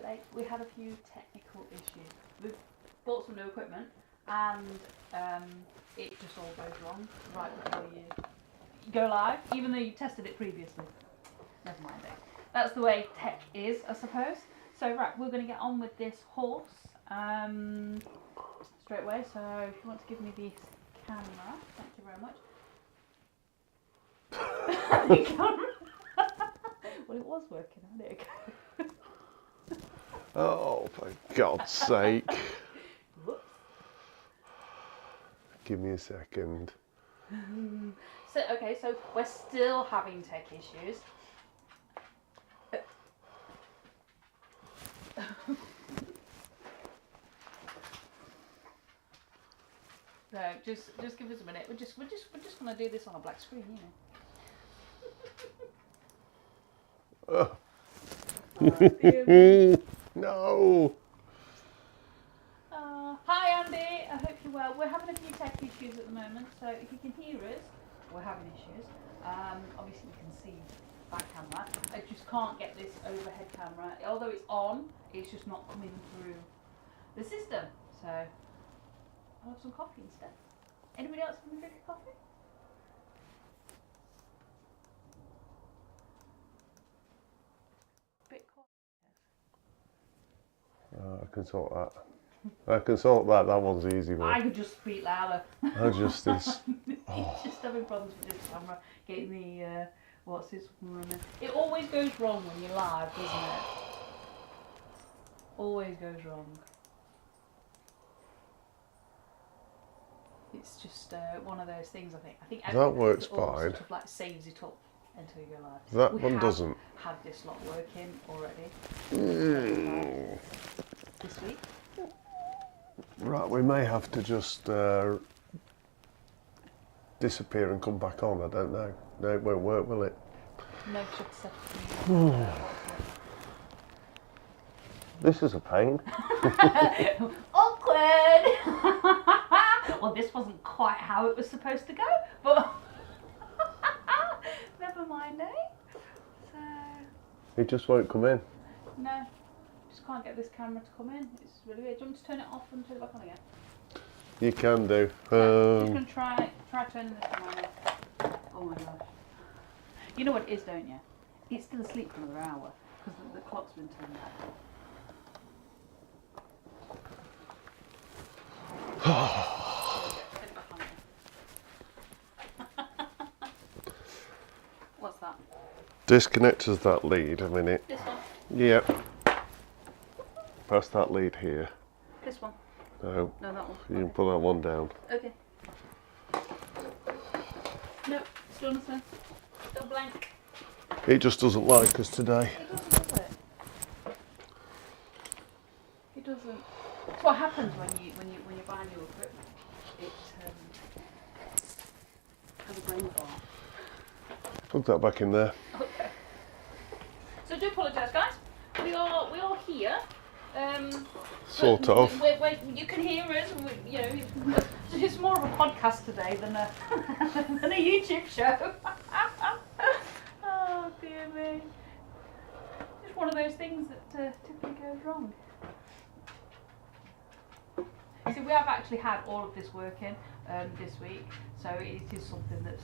bit late. We had a few technical issues. We've bought some new equipment and it just all goes wrong right before you go live, even though you tested it previously. Never mind it. That's the way tech is, I suppose. So right, we're going to get on with this horse straight away. So if you want to give me this camera, thank you very much. Well, it was working, there you go. Oh, for God's sake. Whoops. Give me a second. So, okay, so we're still having tech issues. So just give us a minute. We're just gonna do this on a black screen, you know. Oh. No. Hi Andy, I hope you're well. We're having a few tech issues at the moment, so if you can hear us, we're having issues. Obviously you can see that camera. I just can't get this overhead camera. Although it's on, it's just not coming through the system. So I'll have some coffee instead. Anybody else want to drink a coffee? Bit quiet. I can sort that. I can sort that. That one's the easy one. I could just speak louder. I just this. Oh. Just having problems with this camera. Getting the what's this one? It always goes wrong when you're live, doesn't it? Always goes wrong. It's just one of those things. I think That works it all fine. Sort of like saves it up until you go live. That We one have doesn't. had this lot working already this week. Right, we may have to just disappear and come back on. I don't know. No, it won't work, will it? No success. This is a pain. Awkward. Well, this wasn't quite how it was supposed to go, but never mind, eh? So It just won't come in. no, just can't get this camera to come in. It's really weird. Do you want me to turn it off and turn it back on again? You can do. I'm just gonna try turning this one on. Oh my gosh. You know what it is, don't you? It's still asleep for another hour because the clock's been turned back. What's that? Disconnect us that lead a minute. This one? Yep. Press that lead here. This one? No, No, that one. you can put that one down. Okay. No, still nothing. Still blank. It just doesn't like us today. It doesn't, does it? It doesn't. That's what happens when you buy new equipment. It has a brain fart. Plug that back in there. Okay. So I do apologise, guys. We are here. Sort of. You can hear us. You know, it's more of a podcast today than a than a YouTube show. Oh dear me. Just one of those things that typically goes wrong. See, we have actually had all of this working this week, so it is something that's,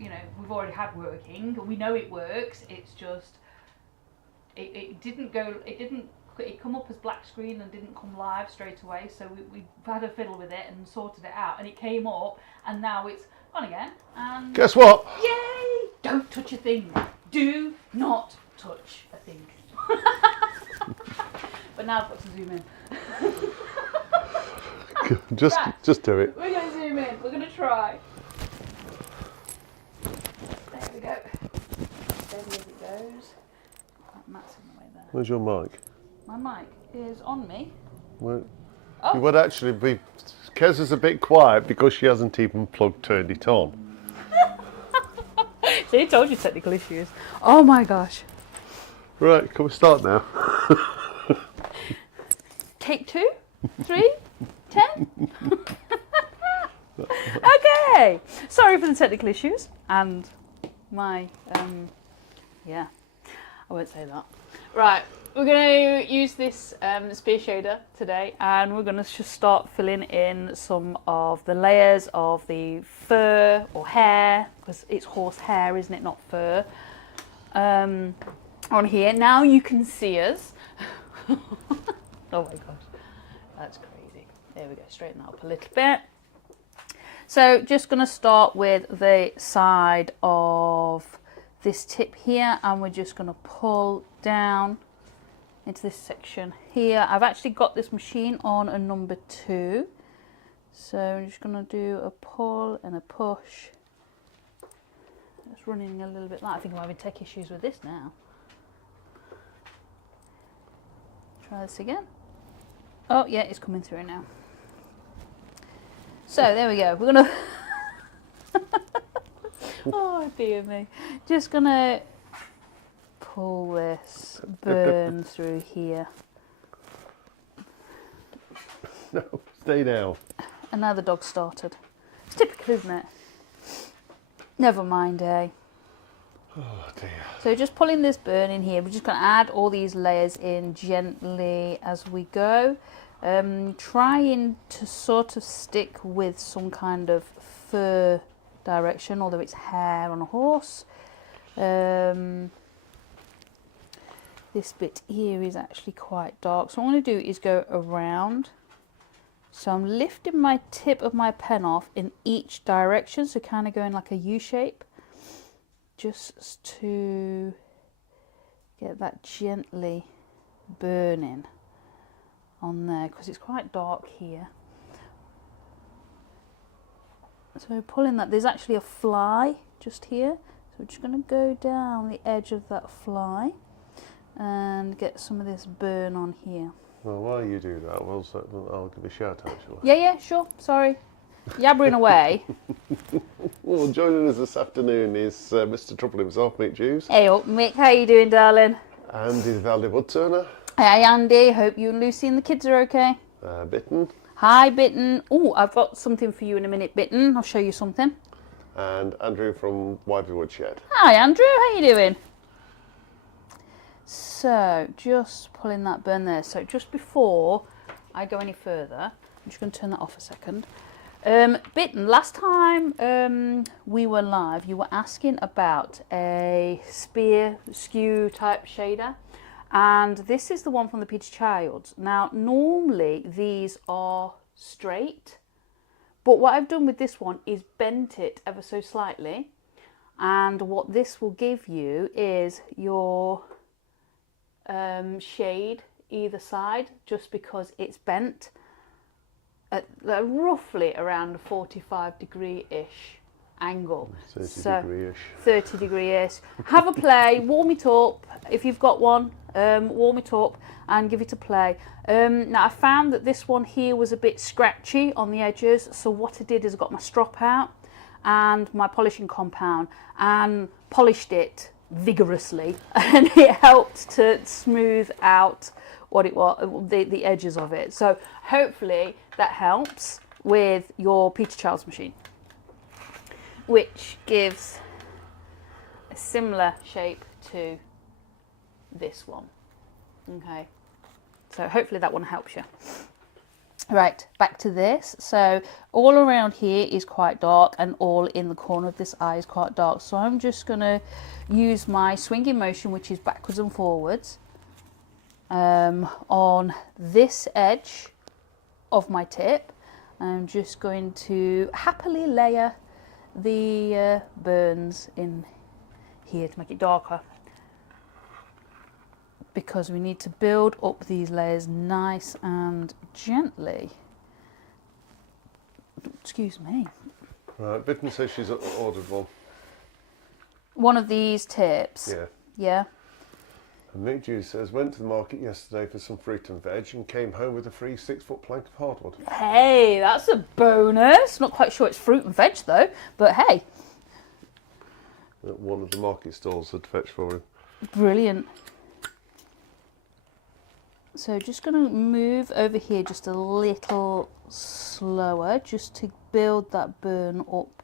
you know, we've already had working. We know it works. It's just it didn't come up as black screen and didn't come live straight away. So we've had a fiddle with it and sorted it out, and it came up, and now it's on again. And guess what? yay! Don't touch a thing. Do not touch a thing. But now I've got to zoom in. Just do it. We're going to zoom in. We're going to try. There we go. Steady as it goes. That mat's in the way there. Where's your mic? My mic is on me. Well, Oh. you would actually be. Kez is a bit quiet because she hasn't even turned it on. So he told you technical issues. Oh my gosh. Right, can we start now? Take 2, 3, 10. Okay. Sorry for the technical issues and my yeah. I won't say that. Right. we're going to use this spear shader today, and we're going to just start filling in some of the layers of the fur or hair, because it's horse hair, isn't it, not fur, on here. Now you can see us. Oh my gosh, that's crazy. There we go, straighten that up a little bit. So just going to start with the side of this tip here, and we're just going to pull down into this section here. I've actually got this machine on a number 2, so I'm just going to do a pull and a push. It's running a little bit light. I think I'm having tech issues with this now. Try this again. Oh yeah, it's coming through now. So there we go. We're gonna oh dear me. Just gonna pull this burn through here. No, stay down. And now the dog started. It's typical, isn't it? Never mind, eh? Oh dear. So just pulling this burn in here, we're just going to add all these layers in gently as we go. Trying to sort of stick with some kind of fur direction, although it's hair on a horse. This bit here is actually quite dark, so what I'm going to do is go around. So I'm lifting my tip of my pen off in each direction, so kind of going like a U shape, just to get that gently burning on there, because it's quite dark here. So pulling that, there's actually a fly just here, so we're just going to go down the edge of that fly and get some of this burn on here. Well, while you do that, I'll give a shout out, shall I? Yeah, sure, sorry. Yabbering away. Well, joining us this afternoon is Mr. Trouble himself, Mick Jews. Hey up, Mick, how you doing, darling? Andy the Valley Wood Turner. Hey, Andy, hope you and Lucy and the kids are okay. Bitten. Hi, Bitten. Oh, I've got something for you in a minute, Bitten. I'll show you something. And Andrew from Wivey Woodshed. Hi, Andrew, how you doing? So, just pulling that burn there. So, just before I go any further, I'm just going to turn that off a second. Bitten, last time we were live, you were asking about a spear skew type shader, and this is the one from the Peter Childs. Now, normally these are straight, but what I've done with this one is bent it ever so slightly, and what this will give you is your shade either side, just because it's bent at roughly around a 45 degree-ish angle. 30 degree-ish. 30 degree-ish. Have a play, warm it up if you've got one, warm it up and give it a play. Now I found that this one here was a bit scratchy on the edges, so what I did is I got my strop out and my polishing compound and polished it vigorously, and it helped to smooth out what it was, the edges of it. So hopefully that helps with your Peter Childs machine, which gives a similar shape to this one. Okay, so hopefully that one helps you. Right, back to this. So all around here is quite dark, and all in the corner of this eye is quite dark. So I'm just going to use my swinging motion, which is backwards and forwards, on this edge of my tip. I'm just going to happily layer the burns in here to make it darker, because we need to build up these layers nice and gently. Excuse me. Right, Bitten says she's ordered one. One of these tips? Yeah. Yeah. And Mick Jews says, went to the market yesterday for some fruit and veg and came home with a free 6-foot plank of hardwood. Hey, that's a bonus. Not quite sure it's fruit and veg though, but hey. That one of the market stalls had fetched for him. Brilliant. So just going to move over here just a little slower, just to build that burn up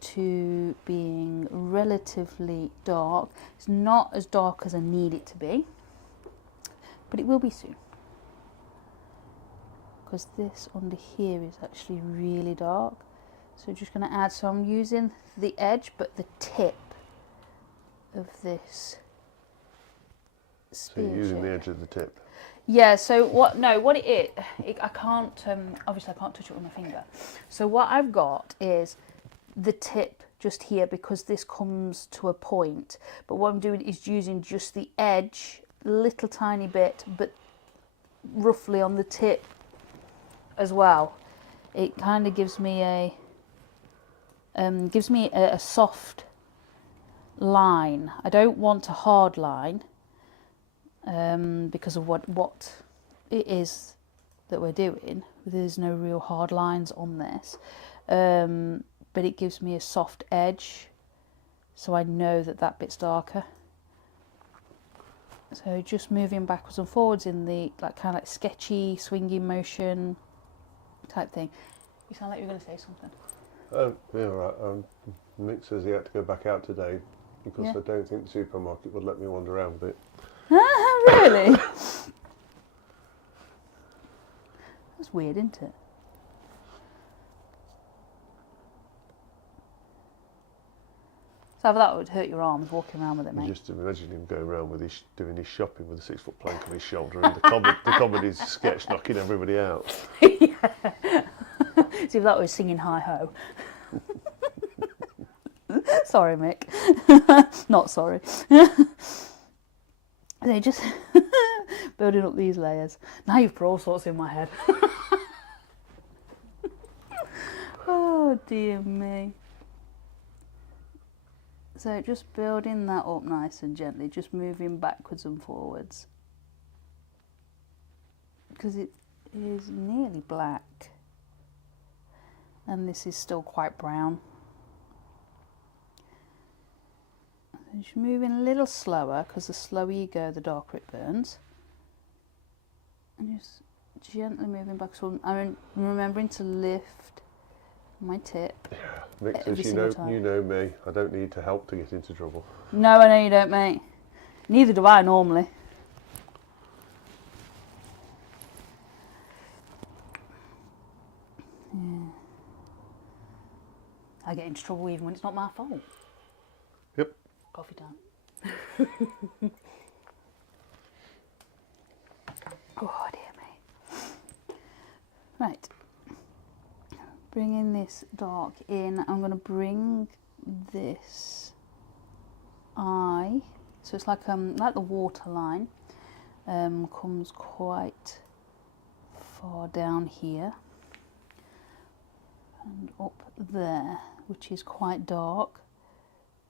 to being relatively dark. It's not as dark as I need it to be. but it will be soon. Because this under here is actually really dark. So just going to add, so I'm using the edge, but the tip of this spear. So you're using shape. the edge of the tip? Yeah, so what it is, I can't, obviously I can't touch it with my finger. So what I've got is the tip just here, because this comes to a point. But what I'm doing is using just the edge, little tiny bit, but roughly on the tip as well. It kind of gives me a soft line. I don't want a hard line. Because of what it is that we're doing. There's no real hard lines on this, but it gives me a soft edge, so I know that that bit's darker. So just moving backwards and forwards in the kind of like sketchy swinging motion type thing. You sound like you're going to say something. Oh, yeah, right. Mick says he had to go back out today because I don't think the supermarket would let me wander around with it. Really? That's weird, isn't it? So that would hurt your arms walking around with it, mate. Just imagine him going around with doing his shopping with a 6-foot plank on his shoulder and the comedy's sketch knocking everybody out. Yeah. See if that was singing hi ho. Sorry, Mick. Not sorry. They're just building up these layers. Now you've put all sorts in my head. Oh dear me. So just building that up nice and gently, just moving backwards and forwards. Because it is nearly black. And this is still quite brown. Just moving a little slower, because the slower you go, the darker it burns. And just gently moving back. So I'm remembering to lift my tip. Yeah, Mick says, you know me. I don't need to help to get into trouble. No, I know you don't, mate. Neither do I normally. Yeah. I get into trouble even when it's not my fault. Yep. Coffee time. Oh dear me. Right. Bringing this dark in, I'm going to bring this eye, so it's like the water line, comes quite far down here and up there, which is quite dark.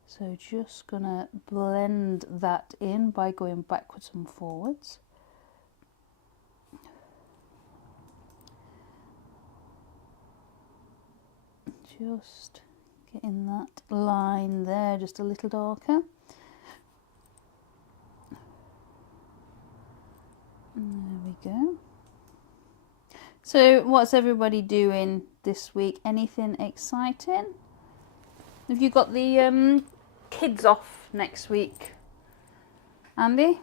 So just going to blend that in by going backwards and forwards. Just getting that line there just a little darker. There we go. So what's everybody doing this week? Anything exciting? Have you got the kids off next week, Andy?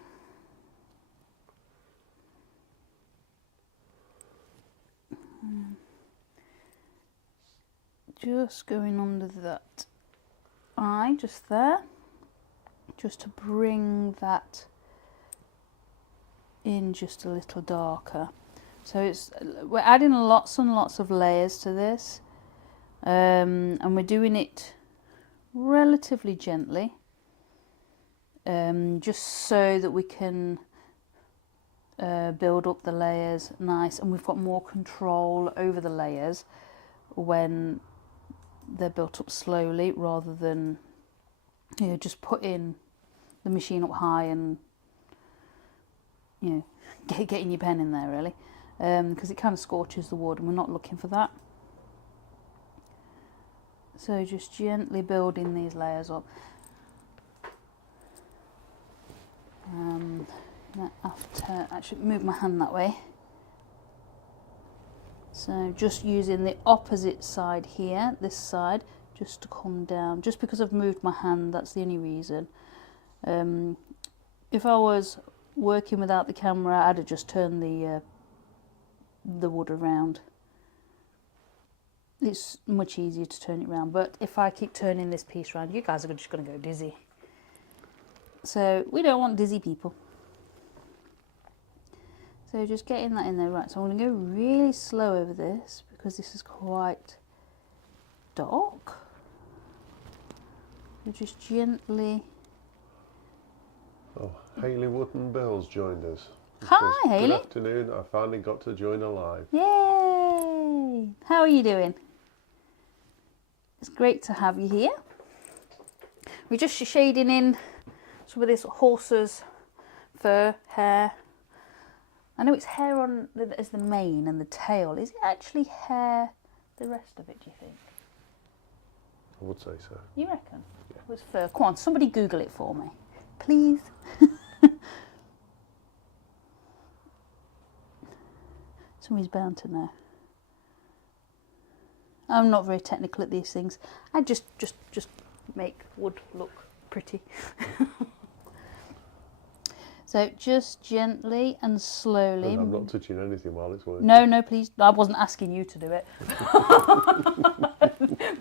Just going under that eye, just there, just to bring that in just a little darker. So we're adding lots and lots of layers to this, and we're doing it relatively gently, just so that we can build up the layers nice, and we've got more control over the layers when they're built up slowly, rather than just putting the machine up high and getting your pen in there really, because it kind of scorches the wood and we're not looking for that. So just gently building these layers up. After actually move my hand that way. So just using the opposite side here, this side, just to come down. Just because I've moved my hand, that's the only reason. If I was working without the camera, I'd have just turned the wood around. It's much easier to turn it around, but if I keep turning this piece around, you guys are just going to go dizzy. So we don't want dizzy people. So just getting that in there. Right, so I'm going to go really slow over this because this is quite dark. So just gently. Oh, Hayley Wooden Bill's joined us. Hi, Hayley. Good afternoon. I finally got to join her live. Yay! How are you doing? It's great to have you here. We're just shading in some of this horse's fur, hair. I know it's hair on as the mane and the tail. Is it actually hair, the rest of it, do you think? I would say so. You reckon? Yeah. It was fur. Come on, somebody Google it for me, please. Somebody's bound to know. I'm not very technical at these things. I just make wood look pretty. So just gently and slowly. And I'm not touching anything while it's working. No, no, please. I wasn't asking you to do it.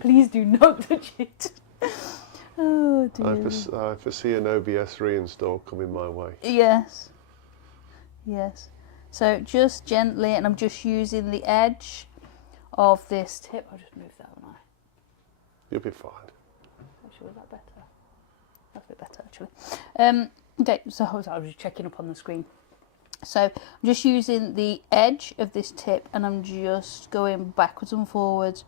Please do not touch it. Oh dear. I foresee an OBS reinstall coming my way. Yes. Yes. So just gently, and I'm just using the edge of this tip. I'll just move that one. You'll be fine. Actually, was that better? That's a bit better, actually. Okay, so I was just checking up on the screen. So I'm just using the edge of this tip, and I'm just going backwards and forwards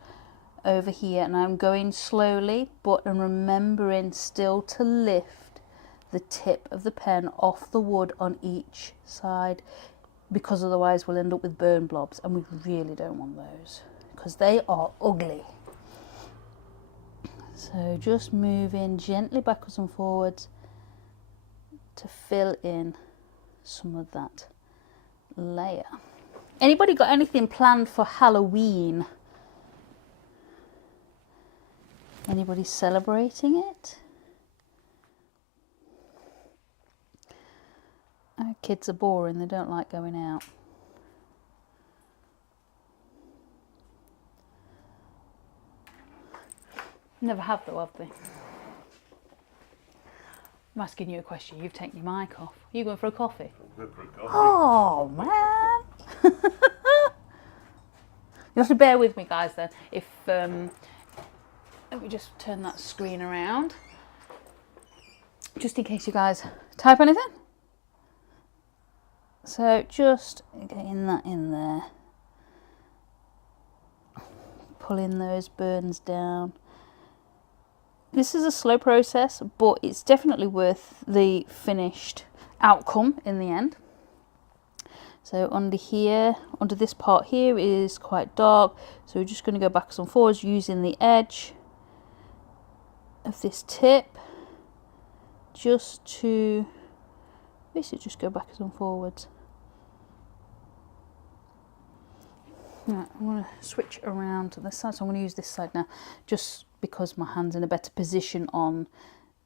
over here, and I'm going slowly, but I'm remembering still to lift the tip of the pen off the wood on each side, because otherwise we'll end up with burn blobs, and we really don't want those because they are ugly. So just moving gently backwards and forwards to fill in some of that layer. Anybody got anything planned for Halloween? Anybody celebrating it? Our kids are boring, they don't like going out. Never have though, have they? I'm asking you a question, you've taken your mic off. Are you going for a coffee? I'm going for a coffee. Oh man! You'll have to bear with me guys then. If let me just turn that screen around. Just in case you guys type anything. So just getting that in there. Pulling those burns down. This is a slow process, but it's definitely worth the finished outcome in the end. So under here, under this part here is quite dark, so we're just going to go backwards and forwards using the edge of this tip just to basically just go backwards and forwards. Right, I'm going to switch around to this side, so I'm going to use this side now just because my hand's in a better position on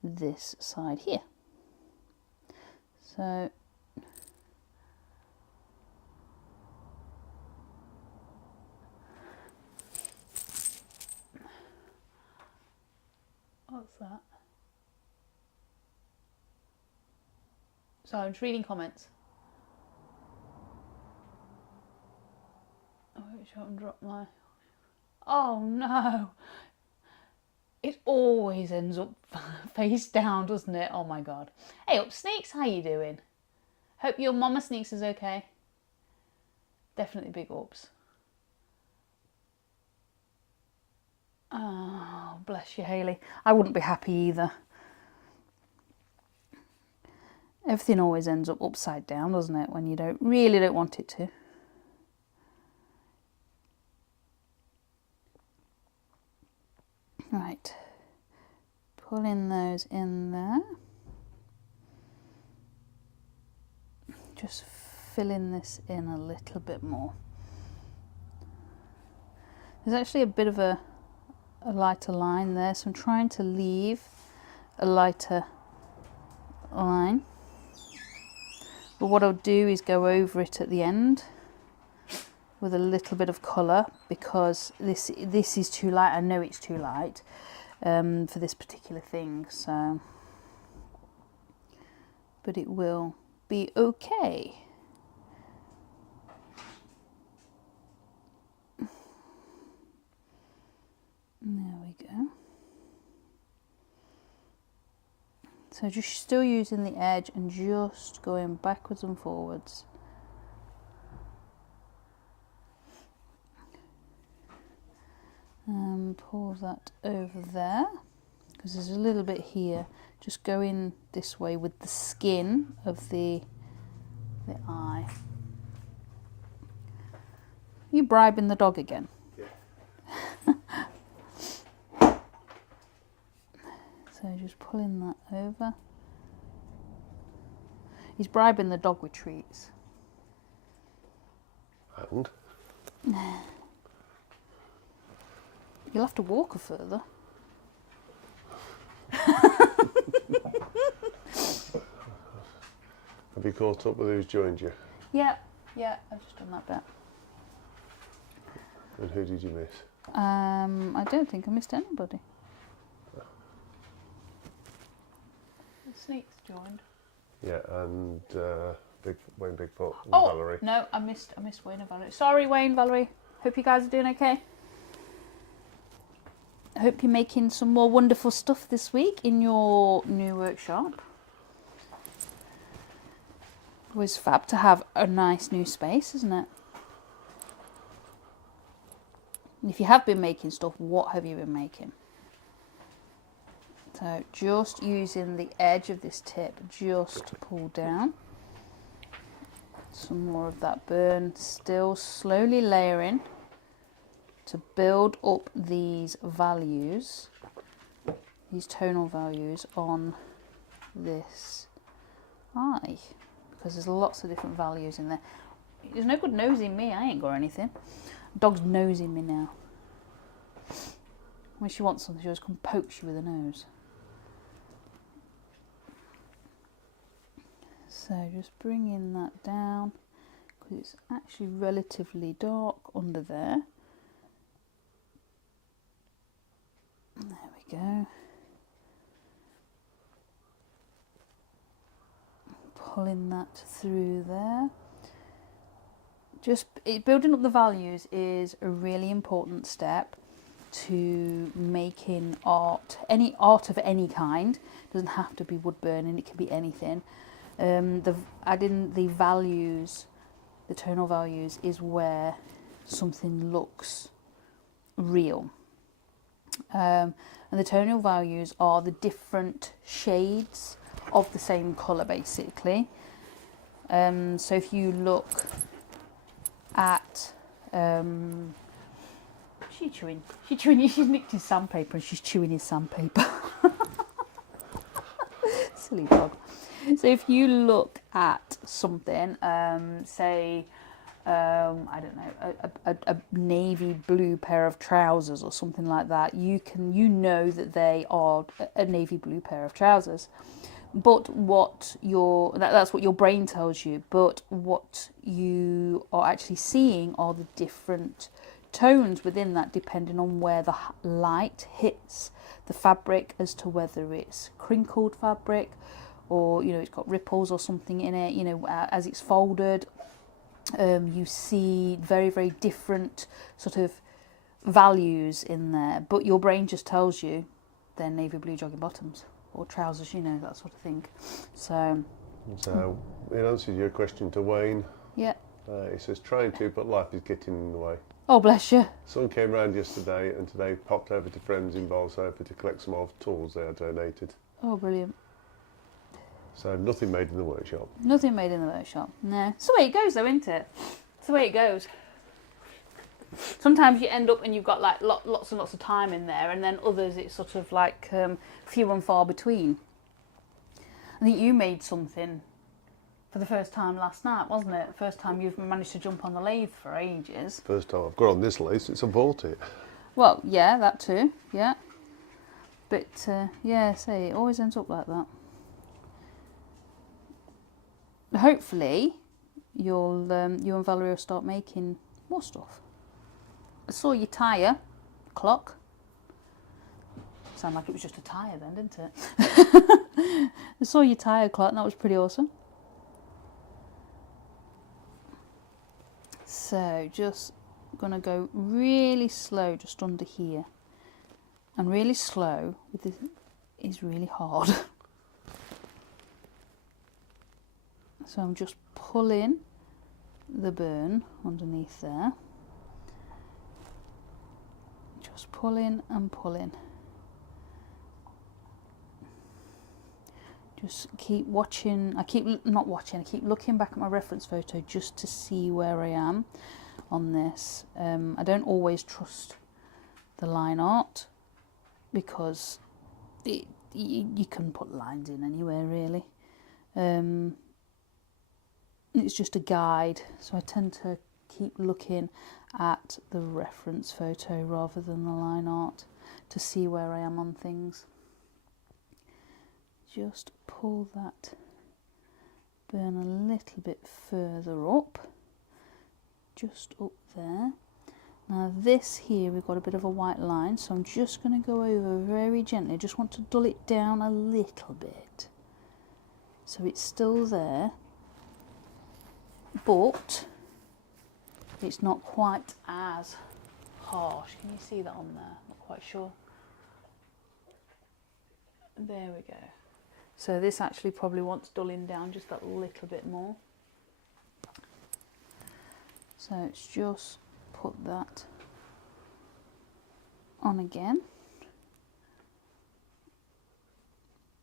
this side here. So what's that? So I'm just reading comments. Oh, I haven't dropped my... Oh no! It always ends up face down, doesn't it? Oh my god. Hey up Sneaks, how you doing? Hope your mama Sneaks is okay. Definitely big ups. Oh, bless you, Hayley. I wouldn't be happy either. Everything always ends up upside down, doesn't it? When you really don't want it to. Right, pulling those in there, just filling this in a little bit more. There's actually a bit of a lighter line there, so I'm trying to leave a lighter line But what I'll do is go over it at the end with a little bit of colour, because this is too light. I know it's too light for this particular thing, so, but it will be okay. There we go. So just still using the edge and just going backwards and forwards. And pull that over there, because there's a little bit here. Just going this way with the skin of the eye. You bribing the dog again? Yeah. So just pulling that over. He's bribing the dog with treats. And? You'll have to walk her further. Have you caught up with who's joined you? Yeah, I've just done that bit. And who did you miss? I don't think I missed anybody. The Snake's joined. Yeah, and Wayne Bigfoot and Oh Valerie. no, I missed Wayne and Valerie. Sorry, Wayne, Valerie. Hope you guys are doing okay. I hope you're making some more wonderful stuff this week in your new workshop. Always fab to have a nice new space, isn't it? And if you have been making stuff, what have you been making? So just using the edge of this tip just to pull down. Some more of that burn, still slowly layering to build up these values, these tonal values on this eye, because there's lots of different values in there. There's no good nosing me, I ain't got anything. Dog's nosing me now. When she wants something, she always come pokes you with her nose. So just bringing that down, because it's actually relatively dark under there. There we go. Pulling that through there. Just building up the values is a really important step to making art. Any art of any kind, doesn't have to be wood burning, it can be anything. Adding the values, the tonal values, is where something looks real. And the tonal values are the different shades of the same colour, basically. So if you look at she's chewing, she's nicked his sandpaper and she's chewing his sandpaper. Silly dog. So if you look at something, say, I don't know, a navy blue pair of trousers or something like that, you know that they are a navy blue pair of trousers. But that's what your brain tells you. But what you are actually seeing are the different tones within that, depending on where the light hits the fabric, as to whether it's crinkled fabric, or it's got ripples or something in it. As it's folded, you see very, very different sort of values in there. But your brain just tells you they're navy blue jogging bottoms or trousers, that sort of thing. So in answer to your question to Wayne, yeah, he says trying to, but life is getting in the way. Oh, bless you. Son came round yesterday, and today popped over to friends in Bolsover to collect some old tools they had donated. Oh, brilliant. So nothing made in the workshop. Nothing made in the workshop. No. It's the way it goes, though, isn't it? It's the way it goes. Sometimes you end up and you've got like lots and lots of time in there, and then others it's sort of like few and far between. I think you made something for the first time last night, wasn't it? First time you've managed to jump on the lathe for ages. First time I've got on this lathe since I bought it. Well, yeah, that too, yeah. But yeah, say it always ends up like that. hopefully you and Valerie will start making more stuff. I saw your tyre clock. Sound like it was just a tyre then, didn't it? I saw your tyre clock and that was pretty awesome. So just gonna go really slow just under here. And really slow with this is really hard. So I'm just pulling the burn underneath there. Just pulling and pulling. Just keep watching, I keep looking back at my reference photo just to see where I am on this. I don't always trust the line art because you can put lines in anywhere really. It's just a guide, so I tend to keep looking at the reference photo rather than the line art to see where I am on things. Just pull that burn a little bit further up, just up there. Now this here, we've got a bit of a white line, so I'm just going to go over very gently. I just want to dull it down a little bit so it's still there, but it's not quite as harsh. Can you see that on there? Not quite sure. There we go. So this actually probably wants dulling down just that little bit more. So let's just put that on again.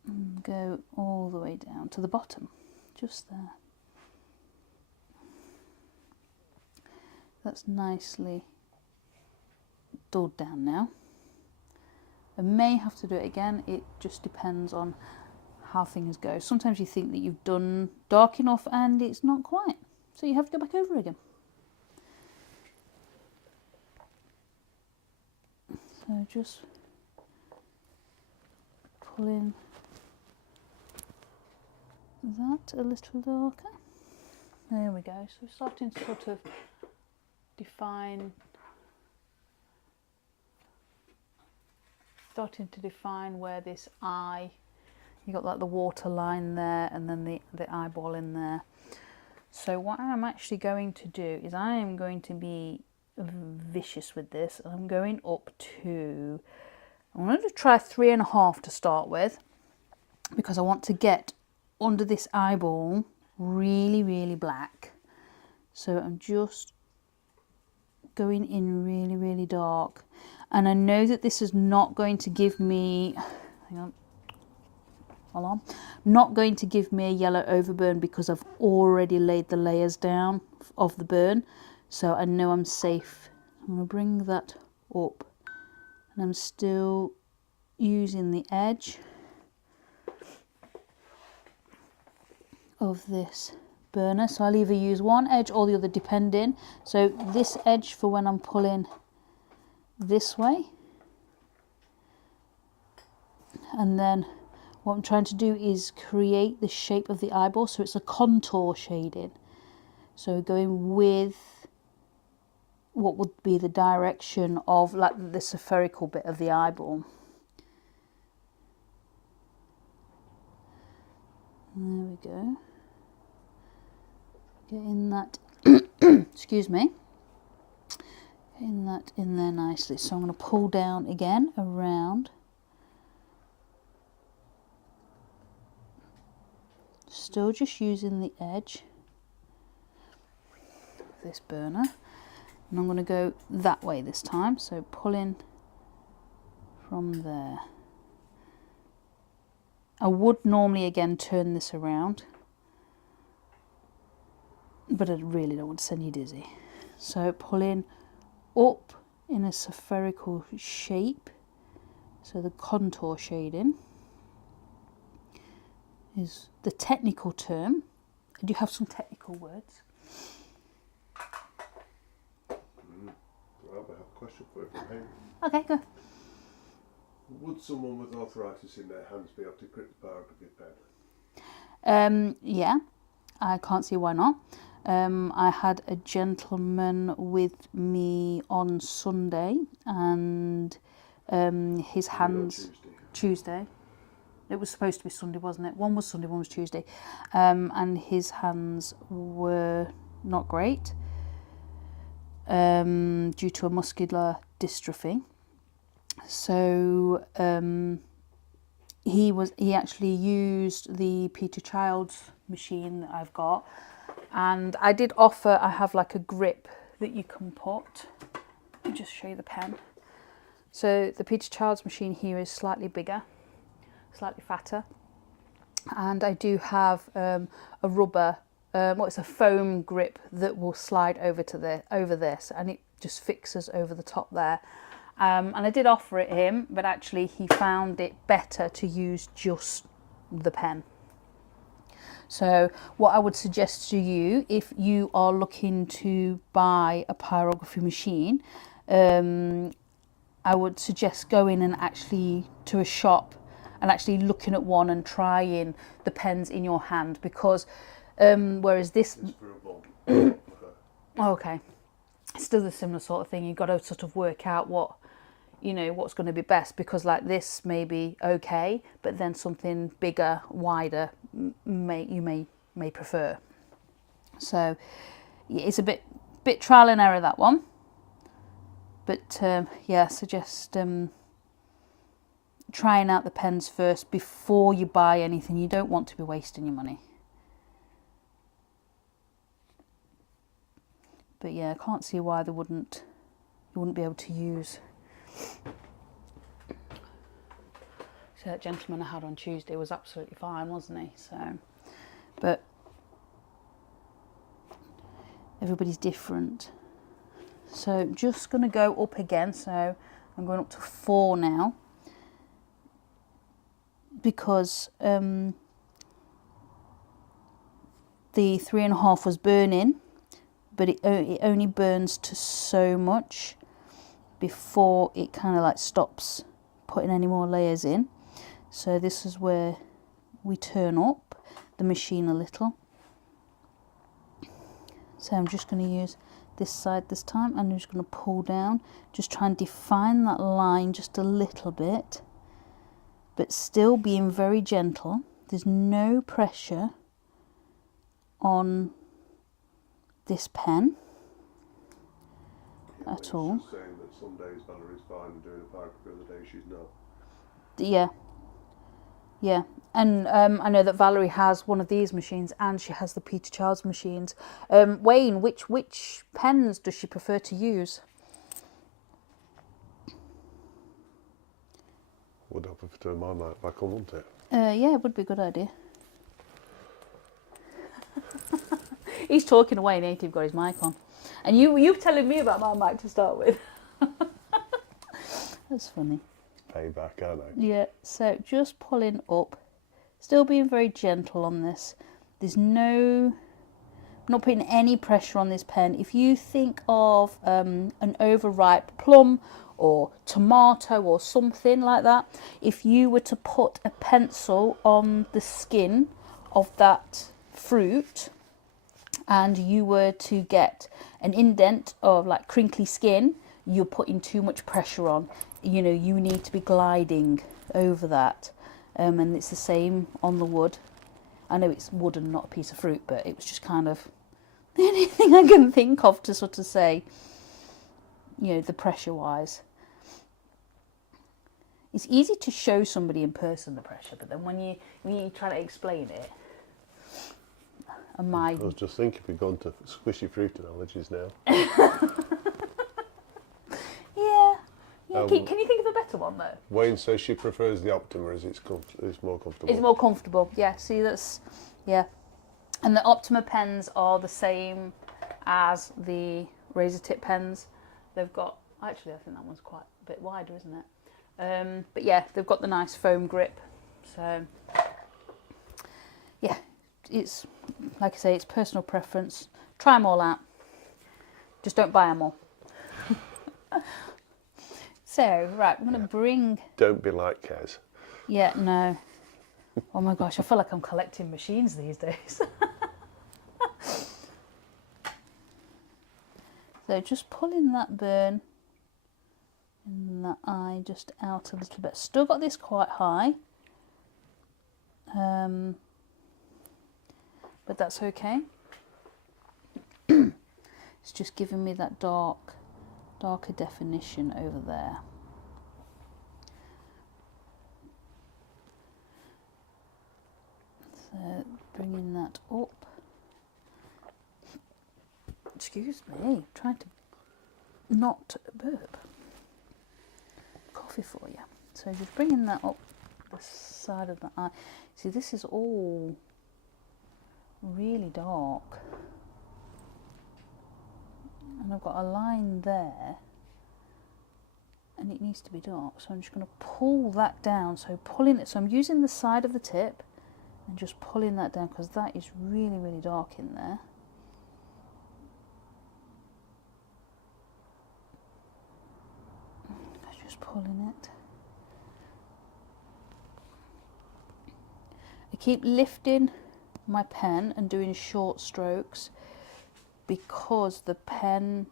And go all the way down to the bottom, just there. That's nicely dulled down now. I may have to do it again, it just depends on how things go. Sometimes you think that you've done dark enough and it's not quite, so you have to go back over again. So just pull in that a little darker. There we go. So we're starting to sort of define where this eye, you got like the water line there and then the eyeball in there. So what I'm actually going to do is I am going to be vicious with this. I'm going up to, I'm going to try 3.5 to start with, because I want to get under this eyeball really, really black. So I'm just going in really, really dark. And I know that this is not going to give me, hang on, hold on, not going to give me a yellow overburn because I've already laid the layers down of the burn. So I know I'm safe. I'm going to bring that up and I'm still using the edge of this burner. So I'll either use one edge or the other depending. So this edge for when I'm pulling this way, and then what I'm trying to do is create the shape of the eyeball, so it's a contour shading. So going with what would be the direction of like the spherical bit of the eyeball. There we go. Getting that, excuse me, getting that in there nicely. So I'm going to pull down again around. Still just using the edge of this burner. And I'm going to go that way this time. So pulling from there. I would normally again turn this around, but I really don't want to send you dizzy. So pulling up in a spherical shape, so the contour shading is the technical term. I do have some technical words. I have a question for you. Okay, go. Would someone with arthritis in their hands be able to grip the Pyrography pen? Yeah, I can't see why not. I had a gentleman with me on Sunday, and his hands... Tuesday. It was supposed to be Sunday, wasn't it? One was Sunday, one was Tuesday. And his hands were not great due to a muscular dystrophy. So he actually used the Peter Child's machine that I've got, and I did offer, I have like a grip that you can put. Let me just show you the pen. So the Peter Child's machine here is slightly bigger, slightly fatter, and I do have a rubber, it's a foam grip that will slide over this, and it just fixes over the top there. And I did offer it him, but actually he found it better to use just the pen. So what I would suggest to you, if you are looking to buy a pyrography machine, I would suggest going and actually to a shop and actually looking at one and trying the pens in your hand, because whereas this... Okay, still a similar sort of thing. You've got to sort of work out what, you know, what's going to be best, because like this may be okay, but then something bigger, wider you may prefer. So it's a bit trial and error, that one. But yeah, suggest trying out the pens first before you buy anything. You don't want to be wasting your money. But yeah, I can't see why you wouldn't be able to use. So that gentleman I had on Tuesday was absolutely fine, wasn't he? So, but everybody's different. So I'm just going to go up again. So I'm going up to 4 now, because the 3.5 was burning, but it only burns to so much before it kind of like stops putting any more layers in. So this is where we turn up the machine a little. So I'm just going to use this side this time, and I'm just going to pull down, just try and define that line just a little bit, but still being very gentle. There's no pressure on this pen at all. She's saying that some days Valerie's fine and doing a pyrography, other days she's not. Yeah, and I know that Valerie has one of these machines, and she has the Peter Child's machines. Wayne, which pens does she prefer to use? Would I prefer to turn my mic back on, wouldn't it? Yeah, it would be a good idea. He's talking away and ain't even got his mic on. And you telling me about my mic to start with. That's funny. Payback, I know. Yeah, so just pulling up, still being very gentle on this. There's not putting any pressure on this pen. If you think of an overripe plum or tomato or something like that, if you were to put a pencil on the skin of that fruit and you were to get an indent of like crinkly skin, you're putting too much pressure on. You know, you need to be gliding over that, and it's the same on the wood. I know it's wood and not a piece of fruit, but it was just kind of the only thing I can think of to sort of say, you know, the pressure wise. It's easy to show somebody in person the pressure, but then when you try to explain it, and I was just thinking we've gone to squishy fruit analogies now. Yeah, can you think of a better one though? Wayne says she prefers the Optima as it's more comfortable. It's more comfortable, yeah. See, yeah. And the Optima pens are the same as the razor tip pens. They've got, actually I think that one's quite a bit wider, isn't it? But yeah, they've got the nice foam grip. So yeah, it's, like I say, it's personal preference. Try them all out. Just don't buy them all. So, right, I'm going to bring... Don't be like Kez. Yeah, no. Oh my gosh, I feel like I'm collecting machines these days. So just pulling that burn in that eye just out a little bit. Still got this quite high, but that's okay. It's just giving me that darker definition over there. So bringing that up. Excuse me, trying to not burp. Coffee for you. So just bringing that up the side of the eye. See, this is all really dark. And I've got a line there. And it needs to be dark. So I'm just going to pull that down. So pulling it. So I'm using the side of the tip and just pulling that down because that is really, really dark in there. Pulling it. I keep lifting my pen and doing short strokes because the pen,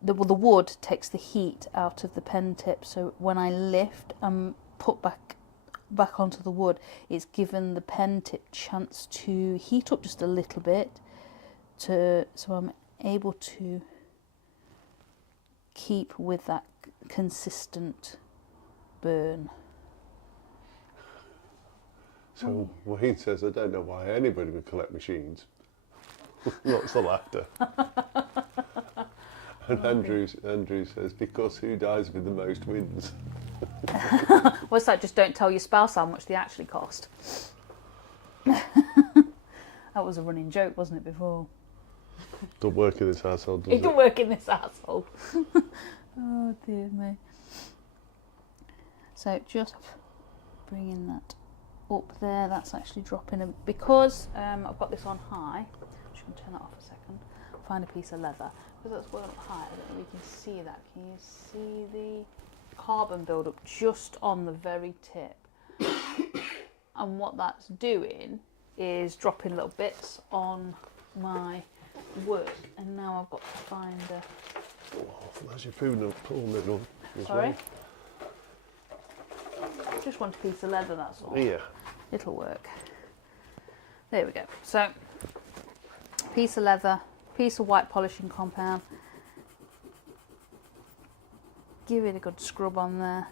the wood takes the heat out of the pen tip. So when I lift and put back onto the wood, it's given the pen tip chance to heat up just a little bit, so I'm able to keep with that consistent burn. So Wayne says, I don't know why anybody would collect machines. Lots of laughter. And Andrew says, because who dies with the most wins? What's that? Just don't tell your spouse how much they actually cost. That was a running joke, wasn't it, before? Don't work in this household, does it? It don't work in this household. Oh dear me. So just bringing that up there. That's actually dropping a, because I've got this on high. I'm just going to turn that off a second. Find a piece of leather because that's well up high. I don't know if you can see that. Can you see the carbon build up just on the very tip? And what that's doing is dropping little bits on my work. And now I've got to find a. Oh, that's your pulling it up. Sorry. Just want a piece of leather, that's all. Yeah. It'll work. There we go. So, piece of leather, piece of white polishing compound. Give it a good scrub on there.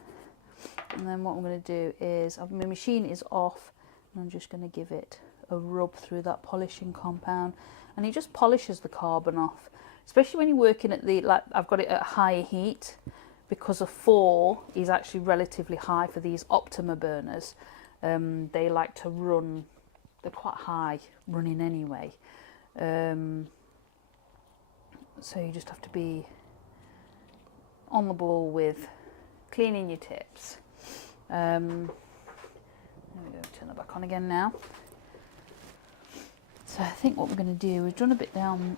And then what I'm going to do is, my machine is off, and I'm just going to give it a rub through that polishing compound. And it just polishes the carbon off. Especially when you're working at the, like I've got it at higher heat, because a 4 is actually relatively high for these Optima burners. They like to run, they're quite high running anyway. So you just have to be on the ball with cleaning your tips. There we go, turn that back on again now. So I think what we're going to do, we've done a bit down.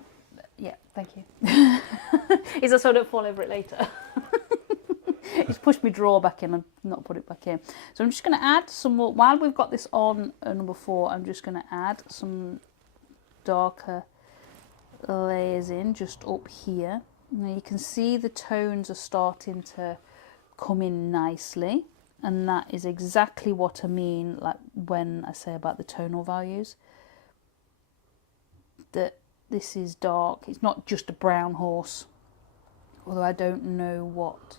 Yeah, thank you. Is that so I don't fall over it later? It's pushed my drawer back in and not put it back in. So I'm just going to add some more, while we've got this on number 4, I'm just going to add some darker layers in just up here. Now you can see the tones are starting to come in nicely, and that is exactly what I mean like when I say about the tonal values. That this is dark, it's not just a brown horse, although I don't know what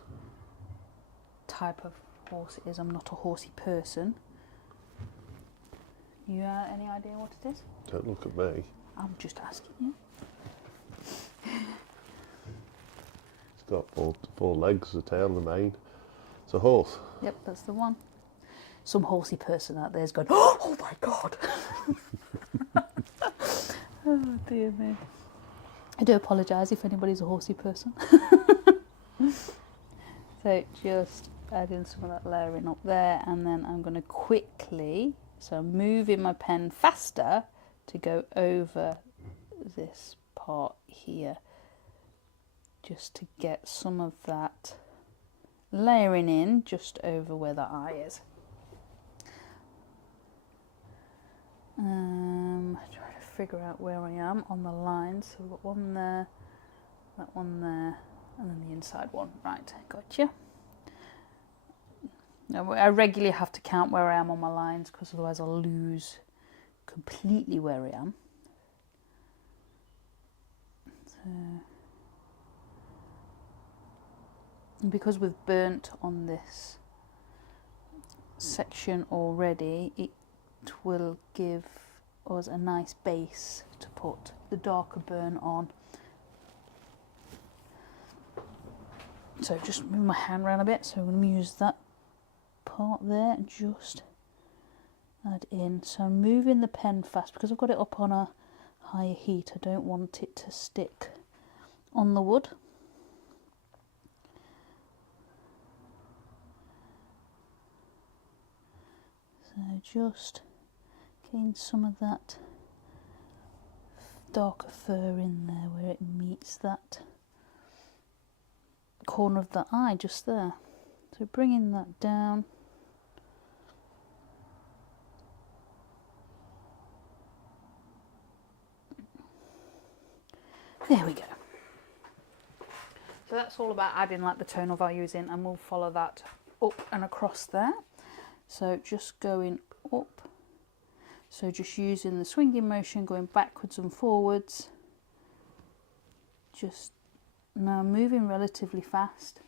type of horse it is. I'm not a horsey person. You have any idea what it is? Don't look at me. I'm just asking you. It's got four legs, a tail, and a mane. It's a horse. Yep, that's the one. Some horsey person out there is going, oh my God. Oh dear me. I do apologise if anybody's a horsey person. So just adding some of that layering up there, and then I'm going to quickly, so I'm moving my pen faster to go over this part here, just to get some of that layering in just over where the eye is. Trying to figure out where I am on the line. So we've got one there, that one there, and then the inside one. Right, gotcha. Now, I regularly have to count where I am on my lines because otherwise I'll lose completely where I am. So, and because we've burnt on this section already, it will give us a nice base to put the darker burn on. So just move my hand around a bit, so I'm going to use that part there and just add in. So I'm moving the pen fast because I've got it up on a higher heat. I don't want it to stick on the wood. So just getting some of that darker fur in there where it meets that corner of the eye just there. So bringing that down. There we go. So that's all about adding like the tonal values in, and we'll follow that up and across there. So just going up, so just using the swinging motion, going backwards and forwards, just now moving relatively fast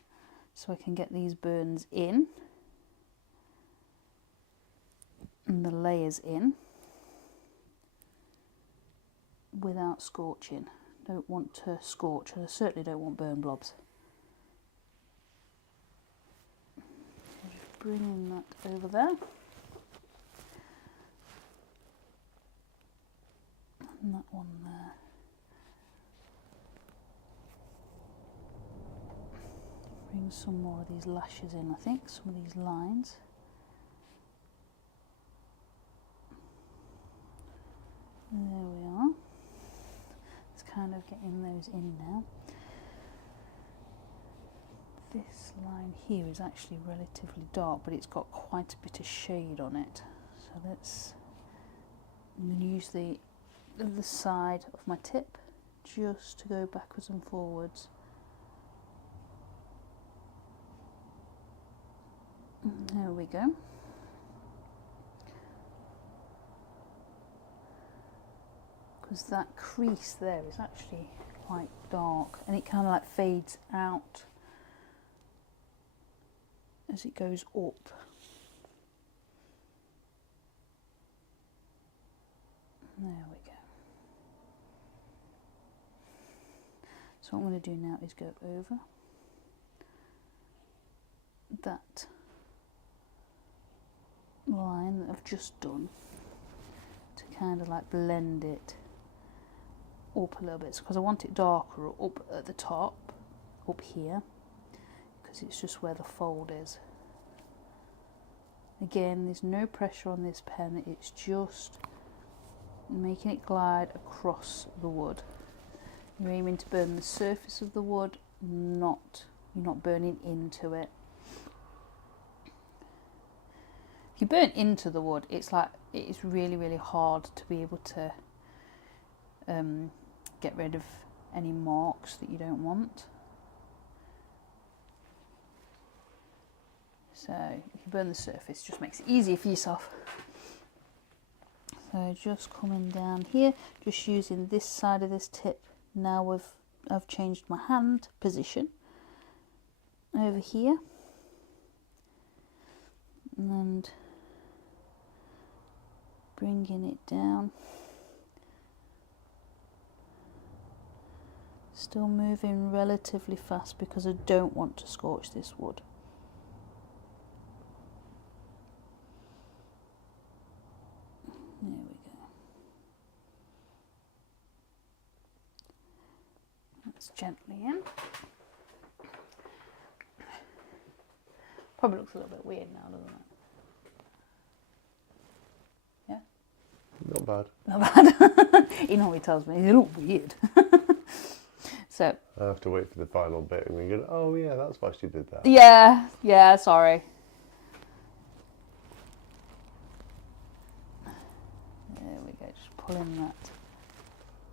so I can get these burns in and the layers in without scorching. Don't want to scorch, and I certainly don't want burn blobs. Just bringing that over there. And that one there. Bring some more of these lashes in, I think, some of these lines. There we are. It's kind of getting those in now. This line here is actually relatively dark, but it's got quite a bit of shade on it. So I'm going to use the side of my tip just to go backwards and forwards. There we go. Because that crease there is actually quite dark, and it kind of like fades out as it goes up. There we go. So what I'm going to do now is go over that line that I've just done to kind of like blend it up a little bit, because I want it darker up at the top, up here, because it's just where the fold is. Again, there's no pressure on this pen, it's just making it glide across the wood. You're aiming to burn the surface of the wood, you're not burning into it. If you burn into the wood, it's really, really hard to be able to get rid of any marks that you don't want. So if you burn the surface, it just makes it easier for yourself. So just coming down here, just using this side of this tip. Now I've changed my hand position over here, and bringing it down. Still moving relatively fast because I don't want to scorch this wood. There we go. That's gently in. Probably looks a little bit weird now, doesn't it? Yeah? Not bad. Not bad. He normally tells me, you look weird. So I have to wait for the final bit and we go, oh yeah, that's why she did that. Yeah, sorry. There we go, just pulling that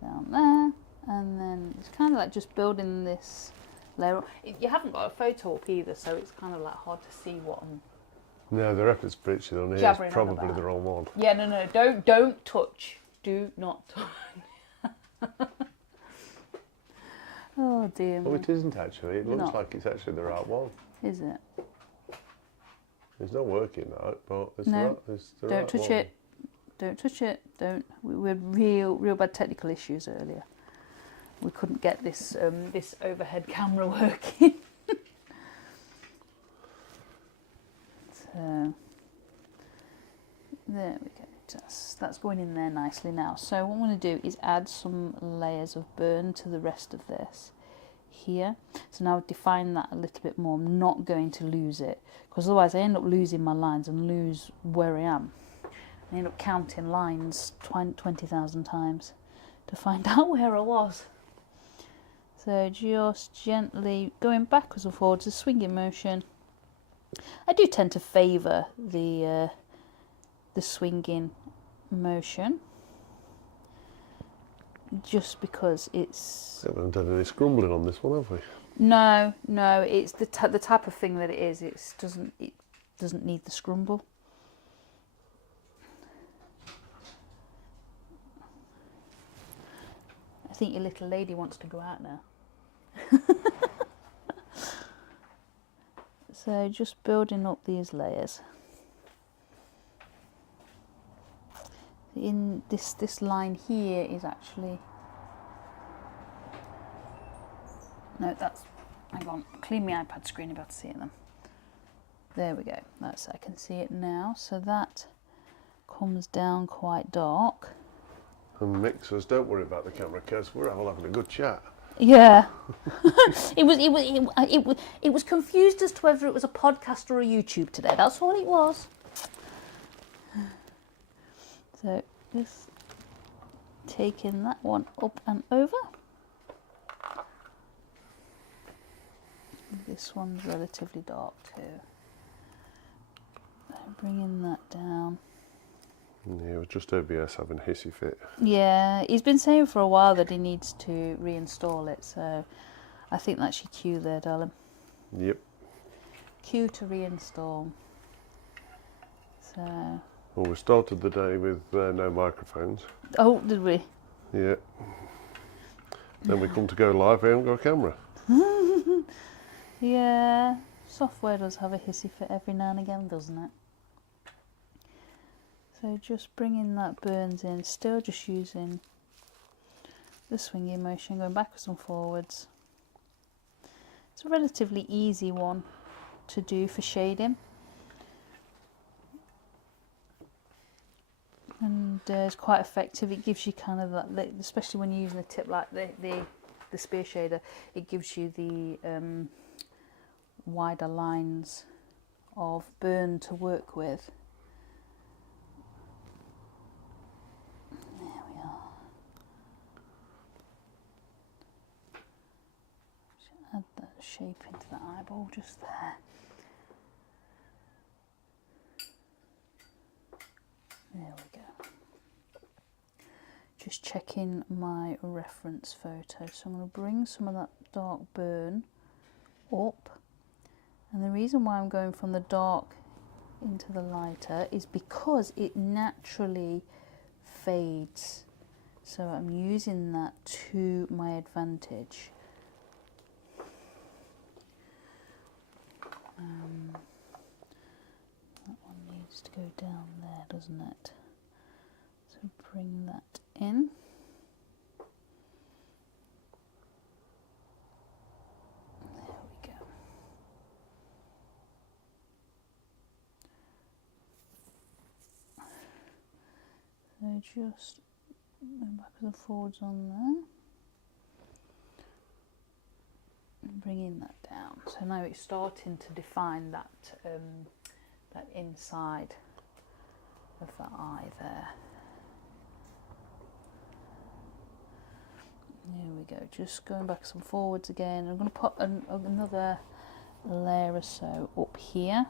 down there And then it's kind of like just building this layer. You haven't got a photo up either, so it's kind of like hard to see what I'm No, the reference picture on here jabbering is on probably about. the wrong one. Yeah, no, don't touch. Do not touch. Oh dear me. Oh, it isn't actually. It looks Not. like it's actually the right one. Is it? It's not working out, but it's No, it's the don't right touch one. it. Don't touch it. Don't. We had real bad technical issues earlier. We couldn't get this this overhead camera working. So there we go. That's going in there nicely now. So what I'm going to do is add some layers of burn to the rest of this here. So now I've defined that a little bit more. I'm not going to lose it, because otherwise I end up losing my lines and lose where I am. I end up counting lines 20,000 times to find out where I was. So just gently going backwards and forwards, a swinging motion. I do tend to favour the swinging motion, just because it's. We haven't done any scrumbling on this one, have we? No, it's the type of thing that it is. It doesn't need the scrumble. I think your little lady wants to go out now. So just building up these layers. In this line here is actually, no, that's, hang on, clean my iPad screen about to see them. There we go, I can see it now. So that comes down quite dark. And mixers, don't worry about the camera, Kez. We're all having a good chat. Yeah. It was confused as to whether it was a podcast or a YouTube today. That's all it was. So just taking that one up and over. This one's relatively dark too. So bringing that down. Yeah, it was just OBS having a hissy fit. Yeah, he's been saying for a while that he needs to reinstall it, so I think that's your cue there, darling. Yep. Cue to reinstall. So. Well, we started the day with no microphones. Oh, did we? Yeah. Then we come to go live, we haven't got a camera. Yeah, software does have a hissy fit every now and again, doesn't it? So just bringing that burns in, still just using the swinging motion, going backwards and forwards. It's a relatively easy one to do for shading. And it's quite effective. It gives you kind of that, especially when you're using a tip like the spear shader, it gives you the wider lines of burn to work with. There we are. Just add that shape into the eyeball just there. There we go. Just checking my reference photo. So I'm going to bring some of that dark burn up. And the reason why I'm going from the dark into the lighter is because it naturally fades. So I'm using that to my advantage. That one needs to go down there, doesn't it? So bring that in. There we go. So just going backwards and forwards on there. And bringing that down. So now it's starting to define that that inside of that eye there. There we go, just going backwards and forwards again. I'm going to put another layer or so up here.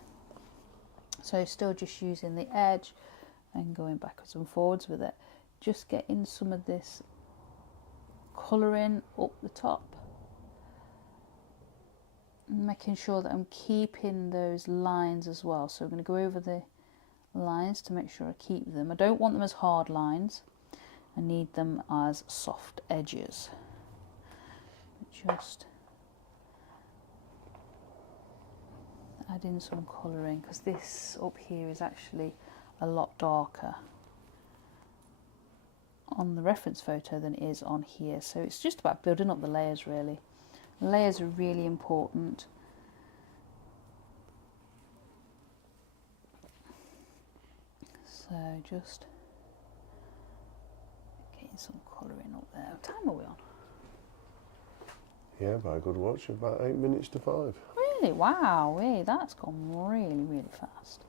So still just using the edge and going backwards and forwards with it. Just getting some of this colouring up the top. Making sure that I'm keeping those lines as well. So I'm going to go over the lines to make sure I keep them. I don't want them as hard lines. I need them as soft edges. Just add in some colouring because this up here is actually a lot darker on the reference photo than it is on here. So it's just about building up the layers really. Layers are really important. So just getting some colouring up there. What time are we on? Yeah, by a good watch, about 8 minutes to 5. Really? Wow, that's gone really, really fast.